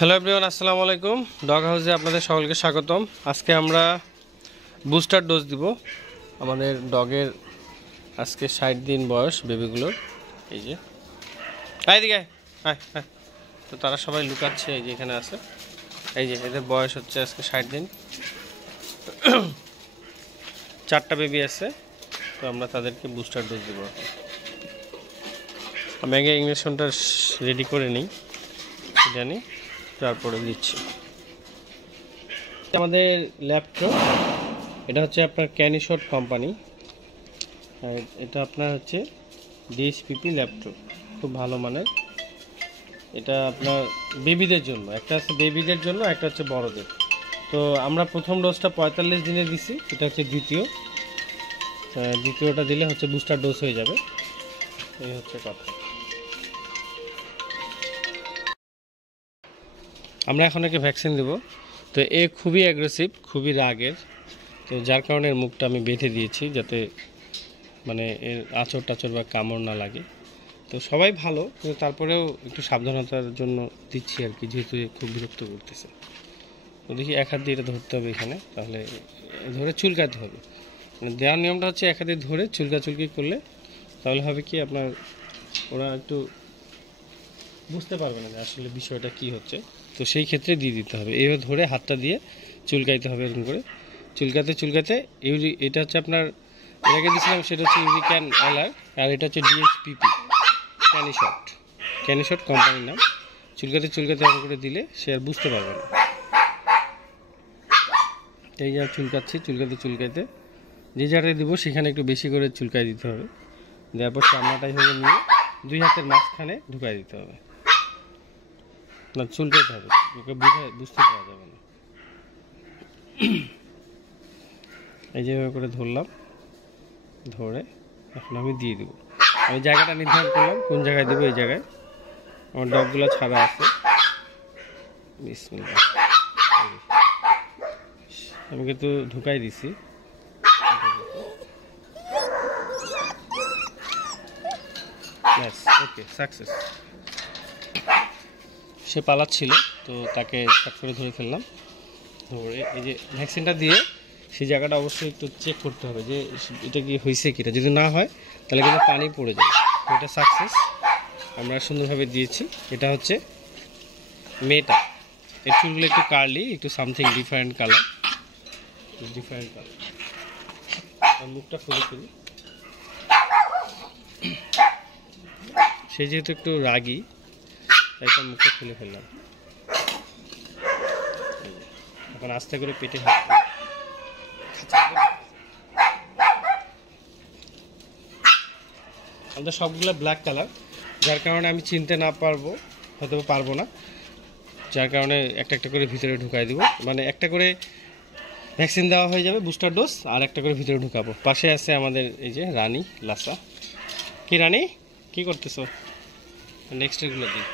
Hello everyone, আসসালামু আলাইকুম। Dog হাউসে আপনাদের সকলকে স্বাগতম। আজকে আমরা বুস্টার ডোজ দিব আমাদের ডগের। আজকে 60 দিন বয়স বেবিগুলোর। এই যে এইদিকে হ্যাঁ হ্যাঁ, তো তারা সবাই লুকাচ্ছে। এই যে এখানে আছে, এই যে এদের বয়স হচ্ছে আজকে 60 দিন। 4টা বেবি আছে, তো আমরা তাদেরকে বুস্টার ডোজ দিব। আমি আগে ইঞ্জেকশনটা রেডি করে নিই, জানি, তারপরে দিচ্ছি। আমাদের ল্যাপটপ, এটা হচ্ছে আপনার ক্যানিশট কোম্পানি। এটা আপনার হচ্ছে ডিএসপিপি ল্যাপটপ, খুব ভালো মানের। এটা আপনার বেবিদের জন্য, একটা আছে বেবিদের জন্য, একটা হচ্ছে বড়দের। তো আমরা প্রথম ডোজটা 45 দিনে দিছি, এটা হচ্ছে দ্বিতীয়টা দিলে হচ্ছে বুস্টার ডোজ হয়ে যাবে। এই হচ্ছে কথা। আমরা এখন একে ভ্যাকসিন দেব। তো এ খুবই অ্যাগ্রেসিভ, খুবই রাগের, তো যার কারণে এর মুখটা আমি বেঁধে দিয়েছি, যাতে মানে এর আঁচড় টাচড় বা কামড় না লাগে। তো সবাই ভালো, কিন্তু তারপরেও একটু সাবধানতার জন্য দিচ্ছি আর কি, যেহেতু খুব বিরক্ত করতেছে। তো দেখি এক হাত দিয়ে এটা ধরতে হবে এখানে, তাহলে ধরে চুলকাতে হবে। মানে দেওয়ার নিয়মটা হচ্ছে এক হাতে ধরে চুলকাচুলকি করলে তাহলে হবে কি, আপনার ওরা একটু বুঝতে পারবে না যে আসলে বিষয়টা কি হচ্ছে। তো সেই ক্ষেত্রে দিয়ে দিতে হবে, এইভাবে ধরে হাতটা দিয়ে চুলকাইতে হবে, এরকম করে চুলকাতে চুলকাতে। এটা হচ্ছে আপনার এর আগে দিয়েছিলাম, সেটা হচ্ছে ইউরিক্যান অ্যালার, আর এটা হচ্ছে ডিএসপিপি ক্যানিশট কোম্পানির নাম। চুলকাতে চুলকাতে এরকম করে দিলে সে আর বুঝতে পারবে না। এই যা চুলকাচ্ছি, চুলকাতে চুলকাতে যে জায়গায় দেবো সেখানে একটু বেশি করে চুলকাই দিতে হবে। দেওয়ার পর চামড়াটাই হয়ে নিয়ে 2 হাতের মাঝখানে ঢুকাই দিতে হবে, না চুলকাতে হবে, ওকে বুঝতে পারা যাবে না। এই যেভাবে করে ধরলাম, ধরে এখন আমি দিয়ে দেবো। আমি জায়গাটা নির্ধারণ করলাম কোন জায়গায় দেবো। এই জায়গায় আমার ডগগুলো ছাড়া আছে। বিসমিল্লাহ, আমি কিন্তু ঢুকাই দিছি। ওকে, সাকসেস। সে পালাচ্ছিল, তো তাকে শট করে ধরে ফেললাম। ধরে এই যে ভ্যাকসিনটা দিয়ে সেই জায়গাটা অবশ্যই একটু চেক করতে হবে যে এটা কি হয়েছে কিনা। যদি না হয় তাহলে কিন্তু পানি পড়ে যায়। তো এটা সাকসেস, আমরা সুন্দরভাবে দিয়েছি। এটা হচ্ছে মেয়েটা, এর চুলগুলো একটু কার্লি, একটু সামথিং ডিফারেন্ট কালার। মুখটা খুলে ফেলি। সে যেহেতু একটু রাগী, তাই তার মুখটা খুলে ফেললাম। এখন আস্তে করে পেটে হাঁটবে। আমাদের সবগুলো ব্ল্যাক কালার, যার কারণে আমি চিনতে না পারবো, হয়তো পারবো না, যার কারণে একটা একটা করে ভিতরে ঢুকাই দিব। মানে একটা করে ভ্যাকসিন দেওয়া হয়ে যাবে, বুস্টার ডোজ, আর একটা করে ভিতরে ঢুকাবো। পাশে আছে আমাদের এই যে রানী লাসা। কি রানী, কি করতেছো? নেক্সট এগুলো দিই।